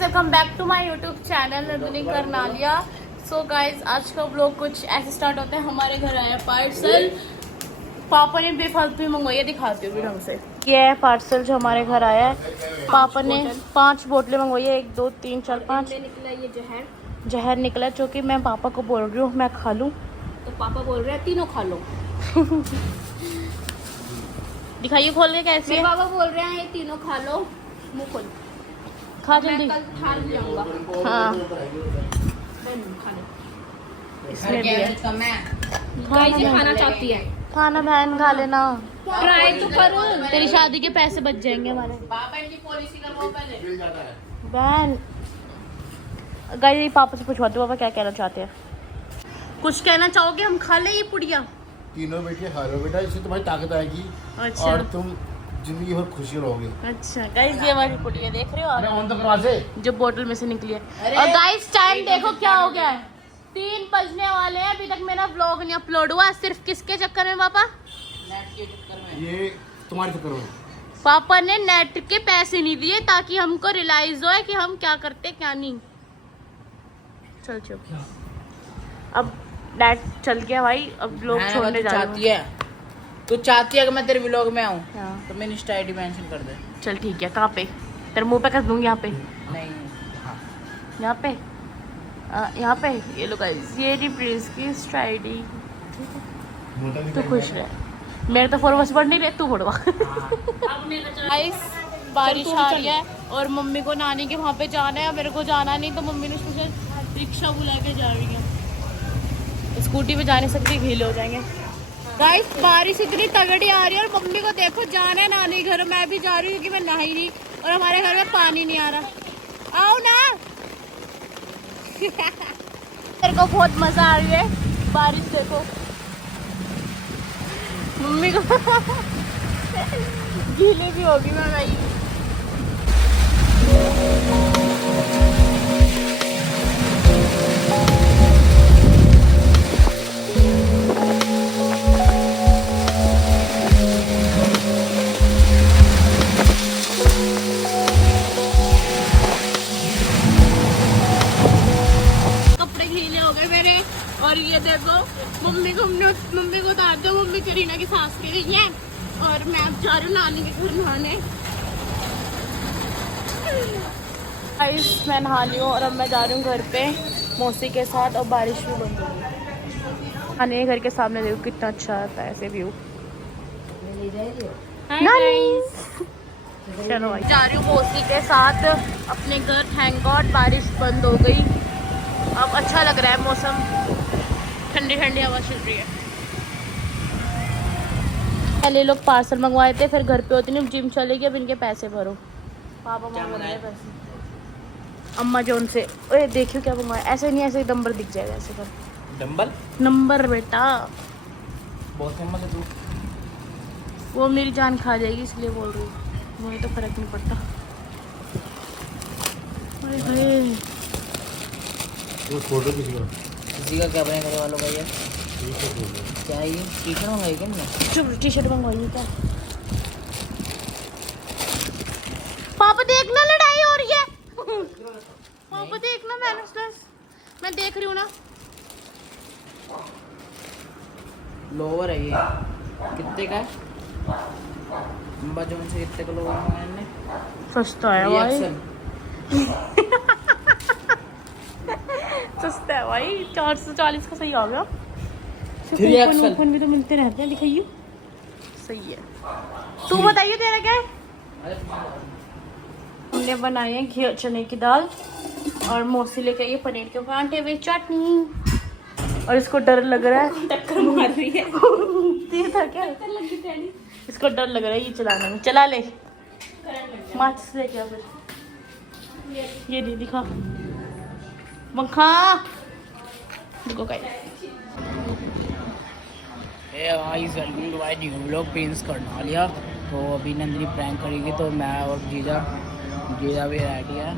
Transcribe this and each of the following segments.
Guys welcome back to my YouTube channel Nandini Karnaliya. So guys आज का vlog कुछ ऐसे स्टार्ट होता है। हमारे घर आया पार्सल, पापा ने बेफालतू मंगवाई है, दिखाती हूँ ढंग से। ये है पार्सल जो हमारे घर आया है। पापा ने 5 बोतलें मंगवाई है, 1 2 3 4 5 निकला ये जहर निकला, जो कि मैं पापा को बोल रही हूँ मैं खा लूँ, तो पापा बोल रहे हैं तीनों खा लो। दिखाइए खोल के कैसी है। पापा बोल रहे हैं ये तीनों खा लो, मुंह खोल खा मैं जल्दी। कल खा जाऊंगा। हाँ खा ले। इसमें भी है। गाइस ये खाना चाहती है, खाना बहन खा लेना, ट्राई तो करो। तेरी शादी के पैसे बच जाएंगे हमारे। बहन गाइस पापा से पूछवाते पापा क्या कहना चाहते हैं। कुछ कहना चाहोगे? हम खा ले ये पुड़िया। तीनों बेटे खा लो बेटा, इससे तुम्हारी ताकत आएगी। अच्छा। और तुम जिंदगी भर खुशी रहोगे। अच्छा गाइस ये हमारी पुड़िया देख रहे हो अरे आप, ऑन तो करवा से। जो बोतल में से निकली है। और गाइस टाइम देखो क्या हो गया है, 3 बजने वाले हैं, अभी तक मेरा व्लॉग नहीं अपलोड हुआ। सिर्फ किसके चक्कर में पापा? ये तुम्हारे चक्कर में। पापा ने नेट के पैसे नहीं दिए ताकि हमको रियलाइज हो कि हम क्या करते क्या नहीं। चल चुप, अब नेट चल गया भाई, अब लोग छोड़ने जा रहे हैं। तू चाहती है कि मैं तेरे व्लॉग में आऊं, हाँ। तो मेरी इंस्टा आईडी मेंशन कर दे। चल ठीक है। कहाँ पे? तेरे मुंह पे कर दूंगी। यहाँ पे, नहीं हाँ। यहाँ पे, यहाँ पे। ये लो गाइस, ये नहीं प्लीज की इंस्टा आईडी। तू खुश रह, मेरे तो फॉलोअर्स बढ़ नहीं रहे, तू बढ़वा। गाइस बारिश आ रही है और मम्मी को नानी के वहाँ पे जाना है, मेरे को जाना नहीं, तो मम्मी ने स्पेशल रिक्शा बुला के जा रही है। स्कूटी पे जा नहीं सकती, गीले हो जाएंगे। गाइस बारिश इतनी तगड़ी आ रही है और मम्मी को देखो जाना है नानी घर, मैं भी जा रही हूँ क्योंकि मैं नहाई नहीं और हमारे घर में पानी नहीं आ रहा। आओ ना। मेरे को बहुत मजा आ रही है, बारिश देखो। मम्मी को गीली भी होगी मैं भाई। कपड़े गीले हो गए मेरे। और ये देखो मम्मी को उतार दो, मम्मी करीना की सास के रही है और मैं अब जा रही हूँ नानी के घर नहाने। गाइस मैं नहा ली हूँ और अब मैं जा रही हूँ घर पे मौसी के साथ, और बारिश भी बंद हो गई। नानी घर के सामने देखो कितना अच्छा आता है ऐसे व्यू। चलो भाई जा रही हूँ मौसी के साथ अपने घर। थैंक गॉड बारिश बंद हो गई, अब अच्छा लग रहा है मौसम, ठंडी ठंडी हवा चल रही है। पहले लोग पार्सल मंगवाए थे, फिर घर पे होती नहीं, जिम चले गए, अब इनके पैसे भरो। पापा मंगवा रहे हैं पैसे अम्मा जोन से। ओए देखियो क्या मंगवाया, ऐसे नहीं, ऐसे नंबर दिख जाएगा ऐसे कर। डंबल नंबर बेटा, बहुत फेमस है तू। वो मेरी जान खा जाएगी इसलिए बोल रही हूँ, मुझे तो फर्क नहीं पड़ता। अरे भाई वो फोटो किसी का किसी का क्या बने घर वालों का ये क्या ये टी शर्ट मंगाई क्या हमने? चुप, टी शर्ट मंगवाइए क्या? पापा देखना लड़ाई हो रही है। पापा देखना, मैं देख रही हूँ ना। लोअर है ये, कितने का है? अम्बा जोन से कितने का लोअर मंगाया हमने? सस्ता है भाई, रिएक्शन। सस्ता है भाई, 440 का सही आ गया। रिएक्शन। कूपन भी तो मिलते रहते हैं, दिखाइए। सही है। तू बताइए तेरा क्या है? हमने बनाए हैं घी चने की दाल और मौसी लेके आई है पनीर के परांठे हुए चटनी। और इसको डर लग रहा है, टक्कर मार रही है। ये था क्या? इसको डर लग रहा है ये चलाने में। चला ले, माचिस ले क्या फिर। ये नहीं दिखा पंखा, देखो व्लॉग प्रिंस करना लिया। तो अभी नंदिनी प्रैंक करेगी, तो मैं और जीजा भी रेडी है।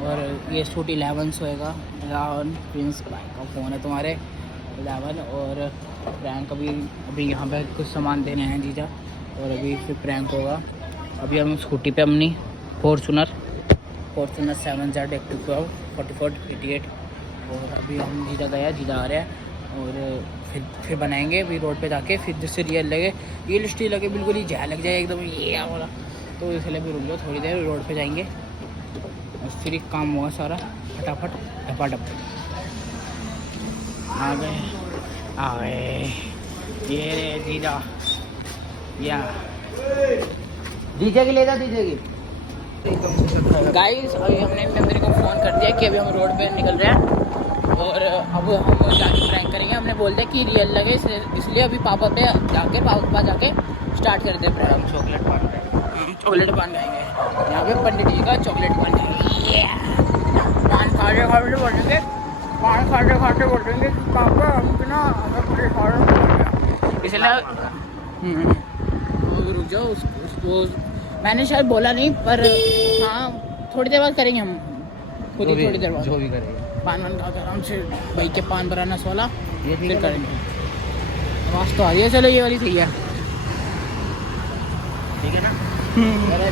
और ये शूट 11 होएगा। 11 प्रिंस का फ़ोन है तुम्हारे 11। और प्रैंक अभी यहाँ पे कुछ सामान देने हैं जीजा, और अभी फिर प्रैंक होगा। अभी हम स्कूटी पे अपनी फॉर्चुनर 7Z 4488। और अभी हम जीजा गया, जीजा आ रहा है और फिर बनाएंगे अभी रोड पे जाके, फिर जिससे रियल स्टील लगे बिल्कुल ही जहाँ लग जाए एकदम ये वाला, तो इसलिए भी रुक जाओ थोड़ी देर, रोड पे जाएंगे और फिर एक काम होगा सारा फटाफट टपाटप। आ गए ये जीजा, या डीजे की ले जा, डीजे की। गाइस अभी हमने मेरे को फ़ोन कर दिया कि अभी हम रोड पे निकल रहे हैं और अब हम जाके प्रैंक करेंगे। हमने बोल दिया कि रियल लगे, इसलिए अभी पापा पे जाके स्टार्ट कर दे प्रैंक। हम चॉकलेट पान खाएंगे यहाँ पे, पंडित जी का चॉकलेट पान खाएंगे। पान खाते खाते बोलेंगे, पान खाते खाते बोलेंगे कि पापा हम ना हमें इसलिए रुक जाओ। उसको मैंने शायद बोला नहीं, पर हाँ थोड़ी देर बाद करेंगे हम खुद ही, थोड़ी देर बाद जो भी करेंगे। पान वान खा कर आराम से भाई के पान बनाना वाला ये फिर करेंगे। आवाज़ तो आ रही है, चलो ये वाली सही है, ठीक है ना?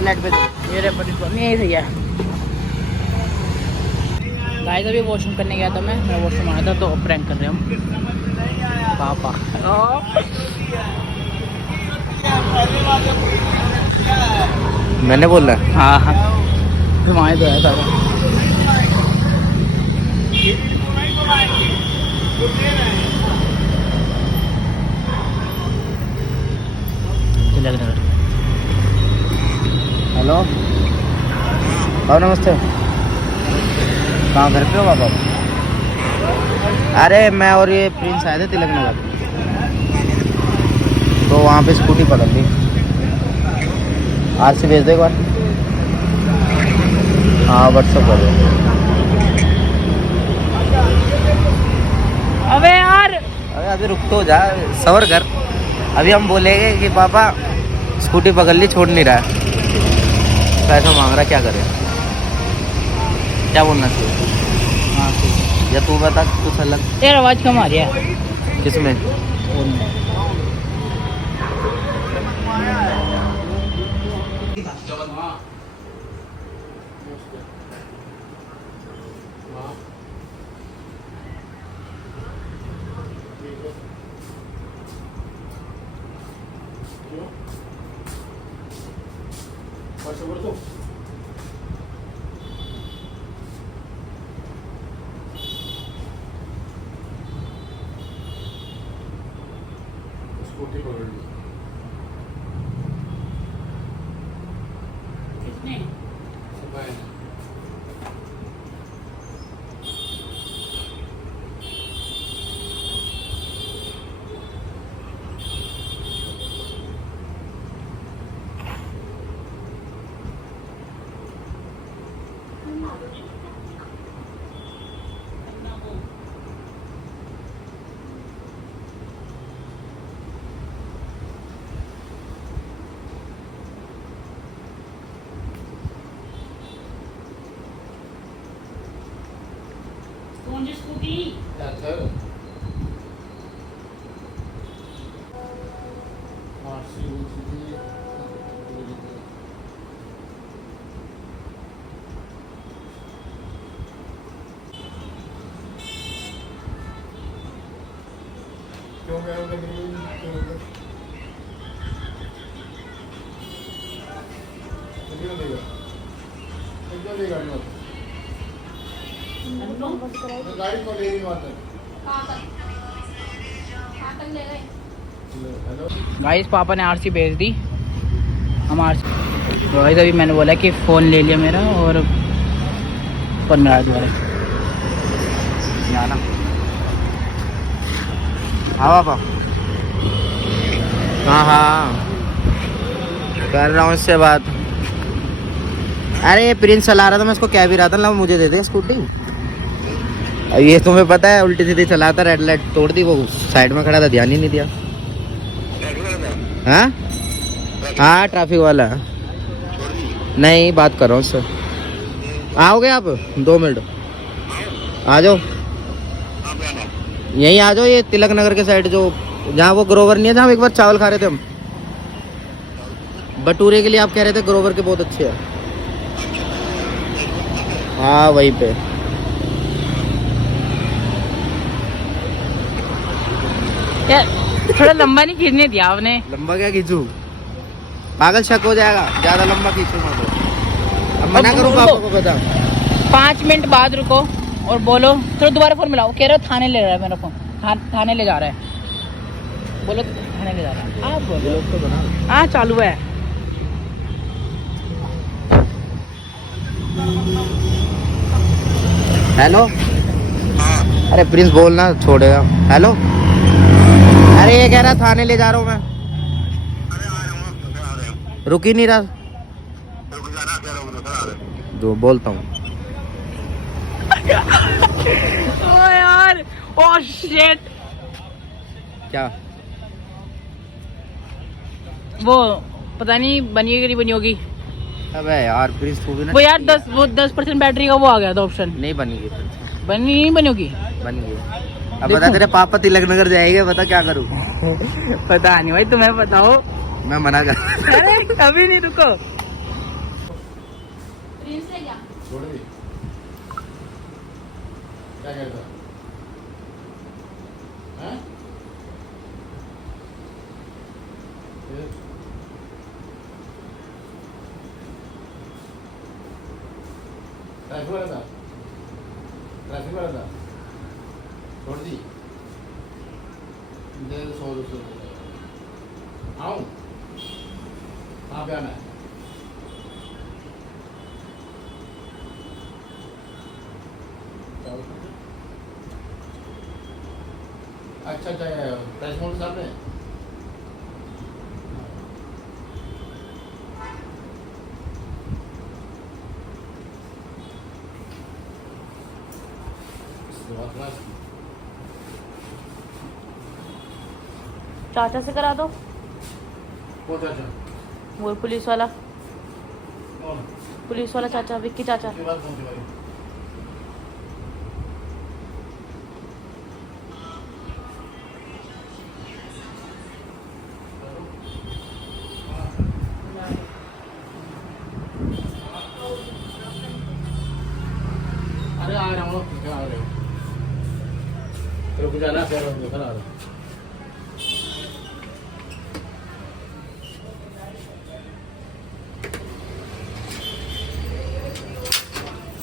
नेट पे मेरे पर यही सही है। गाइस अभी वॉशरूम करने गया था मैं वॉशरूम आया था, तो प्रैंक कर रहे हम पापा। मैंने बोला हाँ हाँ घुमाए तो है सारा। हेलो और नमस्ते, कहाँ घर पे हो बाबा? अरे मैं और ये प्रिंस आए थे तिलक नगर, तो वहाँ पे स्कूटी पकड़ ली। आरसी भेज दो एक बार। हाँ व्हाट्सअप कर दो। अबे यार अरे अभी रुक तो जा, सबर कर। अभी हम बोलेंगे कि पापा स्कूटी पकड़ ली, छोड़ नहीं रहा है, पैसा मांग रहा है, क्या करें? क्या बोलना चाहिए? हाँ ठीक है, या तू बता कुछ अलग। तेरा आवाज़ कम आ रही है। किसमें? स्कूटी पकड़ ली। किसने? कौन सी स्कूटी? क्यों गया उधर? क्यों देगा? क्यों देगा गाड़ी को ले आता है? हेलो गाइस पापा ने आरसी भेज दी, हम आरसी। तो गाइस अभी मैंने बोला कि फ़ोन ले लिया मेरा और फ़ोन मेरा दोबारा ना। हाँ पापा, हाँ हाँ कर रहा हूँ इससे बात। अरे प्रिंस चला रहा था, मैं इसको कह भी रहा था, ला मुझे दे दे स्कूटी। ये तुम्हें पता है उल्टी सीधी चलाता, रेड लाइट तोड़ दी, वो साइड में खड़ा था, ध्यान ही नहीं दिया। हाँ हाँ ट्रैफिक वाला नहीं, बात कर रहा हूँ उससे। आओगे आप 2 मिनट? आ जाओ, यहीं आ जाओ, ये तिलक नगर के साइड जो जहाँ वो ग्रोवर नहीं है, जहाँ एक बार चावल खा रहे थे हम, बटूरे के लिए आप कह रहे थे ग्रोवर के बहुत अच्छे हैं। हाँ वहीं पे। यार थोड़ा लंबा नहीं खींचने दिया आपने। लंबा क्या खींचू, पागल शक हो जाएगा, ज्यादा लंबा खींचूंगा तो। अब मना करूँ पापा को, बता। 5 मिनट बाद रुको और बोलो। चलो दोबारा फोन मिलाओ। कह रहे हो थाने ले रहा है मेरा फोन, थाने ले जा रहा है। बोलो थाने ले जा रहा है। आप बोलो तो बना। हाँ चालू है। हेलो, अरे प्रिंस बोलना छोड़ेगा। हेलो, अरे ये कह रहा थाने ले जा रहा हूँ मैं। रुक ही नहीं रहा। जो बोलता हूँ। ओ यार, ओ शिट। क्या वो पता नहीं बनी होगी नहीं बनी होगी। अबे यार प्रिंस तू भी ना। वो यार 10% बैटरी का वो आ गया था ऑप्शन। नहीं बनेगी, नहीं बनी होगी। बन गई। अब बता, तेरे पापा तिलक नगर जाएंगे, बता क्या करूँ। पता नहीं भाई, तुम्हें बताओ। मैं मना कर। अरे अभी नहीं, रुको। छोड़ दी क्या करता हैं? ट्रैफिक वाला था, ट्रैफिक वाला था, छोड़ दी। दे 100-200 आऊँ, कहाँ पे आना है? अच्छा अच्छा, प्रेस मोड सामने। चाचा से करा दो। कौन चाचा? वो पुलिस वाला, कौन? पुलिस वाला चाचा, विक्की चाचा। उसके बाद कौन सी बारी? अरे आ रहा हूँ, क्या आ रहे हो? रुक जाना, कह रहा हूँ, आ रहा हूँ।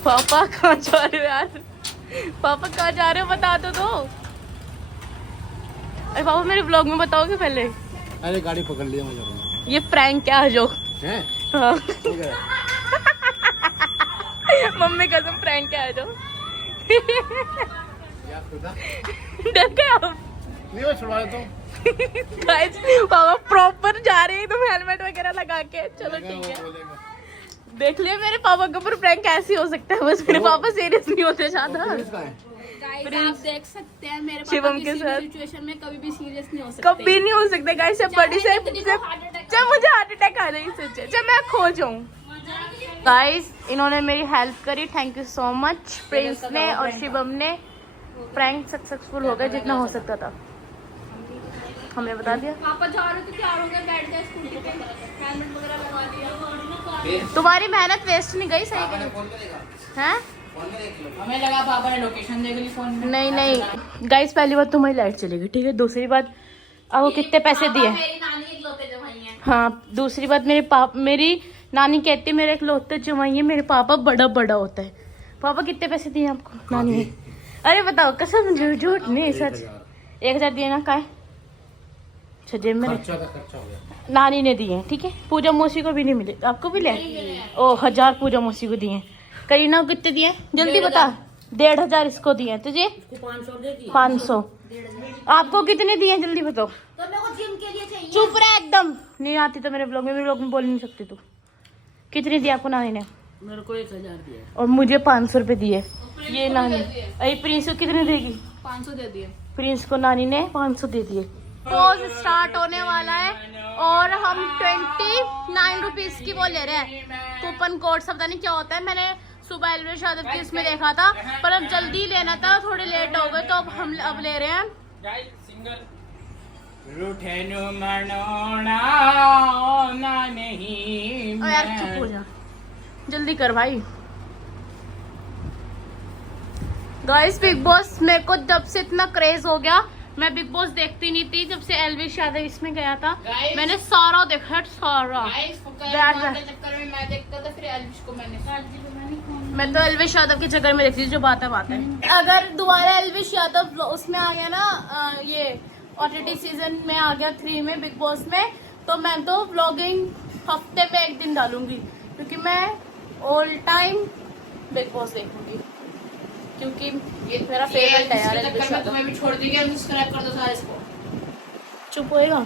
पापा कहाँ जा रहे हो यार? पापा कहाँ जा रहे हो, बता तो दो। अरे पापा मेरे ब्लॉग में बताओगे पहले। अरे गाड़ी पकड़ लिया मैं जब। ये प्रैंक क्या है जो? हैं? हाँ। ठीक है। मम्मी कसम, प्रैंक क्या है जो? याद खुदा? डर गए आप? नहीं मैं छुड़वा देता हूँ। गाइस पापा प्रॉपर जा रहे हैं एकदम हेलमेट वगैरह लगा के। चलो ठीक है, बोलेगा। देख लिया मेरे पापा के ऊपर प्रैंक कैसी हो सकता है। बस मेरे पापा सीरियस नहीं होते ज्यादा। पुलिस का है। गाइस आप देख सकते हैं मेरे शिवम पापा के किसी साथ भी सिचुएशन में कभी भी सीरियस नहीं हो सकते। कभी नहीं हो सकता गाइस। जब बड़ी से जब मुझे हार्ट अटैक आ जाए, सोचे जब मैं खो जाऊं। गाइस इन्होंने मेरी हेल्प करी, thank you so much. Prince ने और शिवम ने प्रैंक सक्सेसफुल हो गया जितना हो सकता था। हमने बता दिया। पापा जा रहे हो तो तैयार हो गए, बैठ गए स्कूटी पे, हेलमेट वगैरह लगा दिया। तुम्हारी मेहनत वेस्ट नहीं गई, सही गई हैं? हमें लगा पापा ने लोकेशन देख ली फोन में। नहीं नहीं गाइस, पहली बात तुम्हारी लाइट चली गई, ठीक है। दूसरी बात, अब वो कितने पैसे दिए? मेरी नानी इकलौते जमाई हैं। हाँ, दूसरी बात, मेरी नानी कहती है मेरे इकलौते जमाई है, मेरे पापा बड़ा बड़ा होता है। पापा कितने पैसे दिए आपको नानी ने? अरे बताओ, कसम झूठ नहीं सच। 1000 दिए ना? का अच्छा जेब में खर्चा का खर्चा हो गया। नानी ने दिए, ठीक है। पूजा मौसी को भी नहीं मिले, आपको भी ले? ओ 1000 पूजा मौसी को दिए। करीना को कितने दिए जल्दी बता? 1500 इसको दिए। तुझे 500। आपको कितने दिए जल्दी बताओ? तो मेरे को जिम के लिए चाहिए। चुप रहे एकदम, नहीं आती तो मेरे ब्लॉग में बोल नहीं सकती तू। कितने दिए आपको नानी ने? मेरे को 1000 दिए और मुझे 500 रुपए दिए। ये नानी। अरे प्रिंस को कितने देगी? 500 दे दिए। प्रिंस को नानी ने 500 दे दिए। पोज स्टार्ट होने वाला है और हम 29 रुपीज की वो ले रहे हैं कूपन कोड। सब पता नहीं क्या होता है, मैंने सुबह एलवे शादब की इसमें देखा था, पर अब जल्दी लेना था, थोड़े लेट हो गए तो अब हम अब ले रहे हैं। नहीं ओ यार चुप हो जा, जल्दी कर भाई। गाइस बिग बॉस मेरे को जब से इतना क्रेज हो गया, मैं बिग बॉस देखती नहीं थी जब से एल्विश यादव इसमें गया था। Guys, मैंने सारा देखा है, सारा। चक्कर में मैं देखता था, फिर एल्विश को मैं तो एल्विश यादव के चक्कर में देखती थी, जो बात है। अगर दोबारा एल्विश यादव उसमें आ गया ना, ये OTT सीजन में आ गया 3 में बिग बॉस में, तो मैं तो व्लॉगिंग हफ्ते में 1 दिन डालूंगी, क्योंकि मैं ऑल टाइम बिग बॉस देखूंगी, क्योंकि ये मेरा फेवरेट है यार एल्विश यादव। तुम्हें भी छोड़ देंगे, सब्सक्राइब कर दो सारे इसको। चुप होएगा।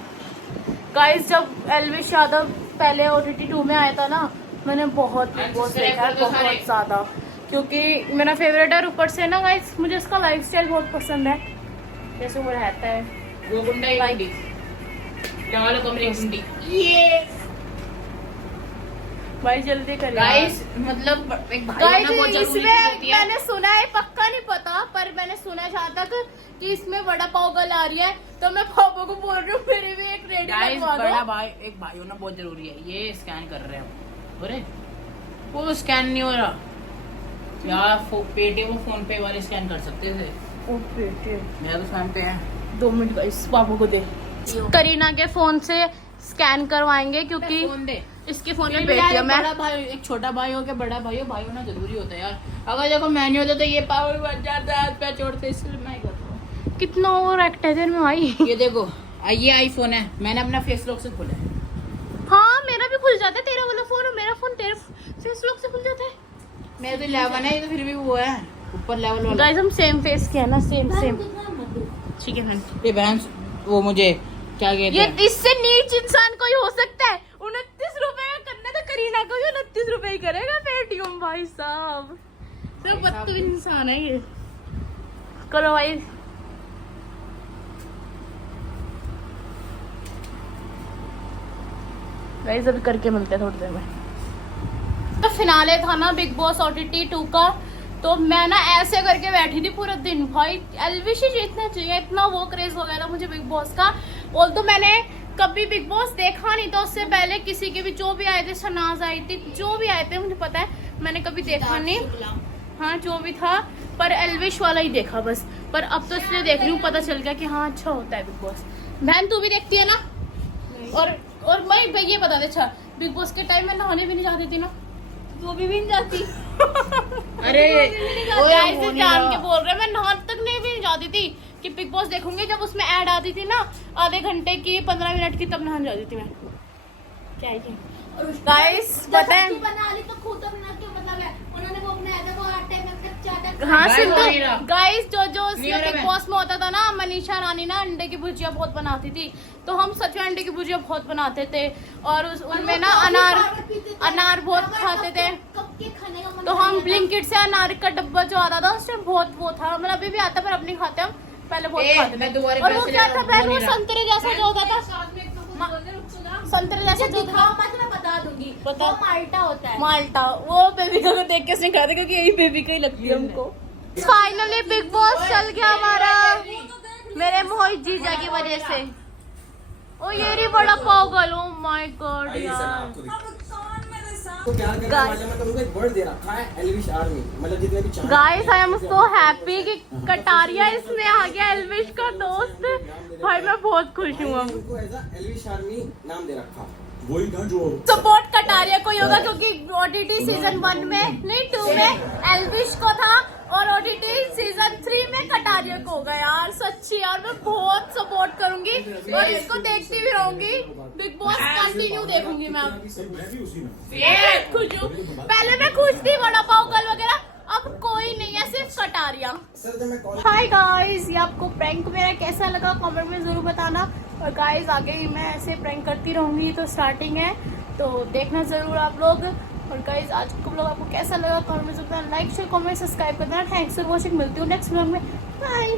गाइस जब एल्विश यादव पहले OTT 2 में आया था ना, मैंने बहुत बिग बॉस देखा है, बहुत ज्यादा, क्योंकि मेरा फेवरेट है। ऊपर से ना गाइस मुझे इसका लाइफस्टाइल बहुत पसंद है, जैसे वो रहता है, वो गुंडा ही गुंडी लगा लो कमरे गुंडी। ये भाई जल्दी करिए गाइस, मतलब एक भाई गाइस होना बहुत जरूरी इसमें होती है। मैंने सुना है, पक्का नहीं पता, पर मैंने सुना है जहाँ तक कि इसमें वड़ा पाव गर्ल आ रही है, तो मैं पापा को बोल रही हूँ मेरे भी एक रेडी गाइस लगवा बड़ा दो। भाई, एक भाई होना बहुत जरूरी है। ये स्कैन कर रहे हैं अरे वो स्कैन नहीं हो रहा यार, पेटीएम और फोन पे वाले स्कैन कर सकते थे। ओ बेटे मेरा तो फोन पे है। 2 मिनट गाइस, पापा को दे। करीना के फोन से स्कैन करवाएंगे, क्योंकि फोन दे। इसके फोन में फिर भी यार, पेटीएम है। बड़ा भाई, एक छोटा भाई हो के बड़ा भाई हो, भाई होना जरूरी होता है यार। अगर देखो मैं नहीं होता तो ये पावर बच जाता है, हाथ पैर छोड़ते, इसलिए मैं करता हूँ। कितना ओवर एक्ट है तेरे में भाई। ये देखो, ये आईफोन है, मैंने अपना फेस लॉक से खोला है। हाँ मेरा भी खुल जाता है, तेरा वाला फोन और मेरा फोन तेरे फेस लॉक से खुल जाता है। मेरा तो 11 है, ये तो फिर भी वो है ऊपर लेवल वाला। गाइस हम सेम फेस के है ना, सेम ठीक है फ्रेंड। ये बहन वो मुझे क्या कहते ये हैं, इससे नीच इंसान कोई हो सकता है? 29 रुपए का करना था, करीना को भी 29 रुपए ही करेगा पेटीएम। भाई साहब सब बदतमीज इंसान है ये। करो भाई। गाइस अभी करके मिलते हैं थोड़ी देर में। तो फिनाले था ना बिग बॉस OTT 2 का, तो मैं ना ऐसे करके बैठी थी पूरा दिन। भाई एल्विश ही जीतना चाहिए, इतना वो क्रेज हो गया था मुझे बिग बॉस का। और तो मैंने कभी बिग बॉस देखा नहीं था उससे पहले, किसी के भी जो भी आए थे, शनाज आई थी, जो भी आए थे मुझे पता है, मैंने कभी देखा नहीं। हाँ जो भी था, पर एल्विश वाला ही देखा बस। पर अब तो इसलिए देख रही हूँ, पता चल गया कि हाँ अच्छा होता है बिग बॉस। बहन तू भी देखती है ना? और मैं ये बता दे, अच्छा बिग बॉस के टाइम में नहाने भी नहीं जाती थी ना? वो भी नहीं जाती। अरे ऐसे जान के बोल रहे, मैं नहाने तक नहीं जाती थी कि बिग बॉस देखूंगी। जब उसमें ऐड आती थी ना आधे घंटे की, 15 मिनट की, तब नहाने जाती थी मैं। क्या है गाइस पता है? बना ली तो खुद अपना क्या मतलब है, उन्होंने वो अपने ऐसे को आटे में चाटा। हाँ Guys, सुन तो नहीं रहा। गाइस, जो नहीं हो रहा बिग मैं। बॉस में होता था ना, मनीषा रानी ना अंडे की भुजिया बहुत बनाती थी, तो हम सच में अंडे की भुजिया बहुत बनाते थे। और उनमें ना अनार बहुत खाते थे, कब के खाने का मन तो हम ब्लिंकिट से अनार का डब्बा जो आता था उस टाइम बहुत वो था। मतलब अभी भी आता है पर अब नहीं खाते हम, पहले बहुत खाते मैं थे। दोबारा और वो पैसे क्या ले था रहा पहले, हूँ, वो बोल संतरे जैसा जो होता था, संतरे जैसा जो था, मैं बता दूंगी, बता। वो माल्टा होता है। माल्टा। वो बेबिका को देख के उसने कहा था, क्योंकि यही बेबिका ही लगती है हमको। फाइनली बिग बॉस चल गया हमारा, मेरे मोहित जीजा की वजह से। ओ ये रही बड़ा पागल, ओ माय गॉड यार। तो प्यार करने वाले में तुमको एक वर्ड दे रखा है, एल्विश आर्मी, मतलब जितने भी चाहते guys I am so happy कि कटारिया इसमें आ गया, एल्विश का दोस्त। भाई मैं बहुत खुश हूँ। अब उनको एज एल्विश आर्मी नाम दे रखा, वही था जो सपोर्ट कटारिया को ही होगा, क्योंकि OTT सीजन 1 में नहीं 2 में एल्विश को था, और OTT सीजन 3 में कटारिया को होगा। यार सच्ची यार मैं बहुत सपोर्ट करूंगी और इसको देखती भी रहूंगी। बिग बॉस कंटिन्यू देखूंगी मैं। अब खुश हूँ, पहले मैं खुश थी वड़ा पाव गर्ल वगैरह, अब कोई नहीं है, सिर्फ कटारिया। सर जब मैं कॉल हाय गाइस, ये आपको प्रैंक मेरा कैसा लगा कमेंट में जरूर बताना। और गाइस आगे भी मैं ऐसे प्रैंक करती रहूंगी, तो स्टार्टिंग है तो देखना जरूर आप लोग। और गाइस आज को लोग आपको कैसा लगा कमेंट में जरूर बताना। लाइक शेयर कमेंट सब्सक्राइब कर देना। थैंक्स फॉर वॉचिंग, मिलती हूँ नेक्स्ट व्लॉग में। बाय।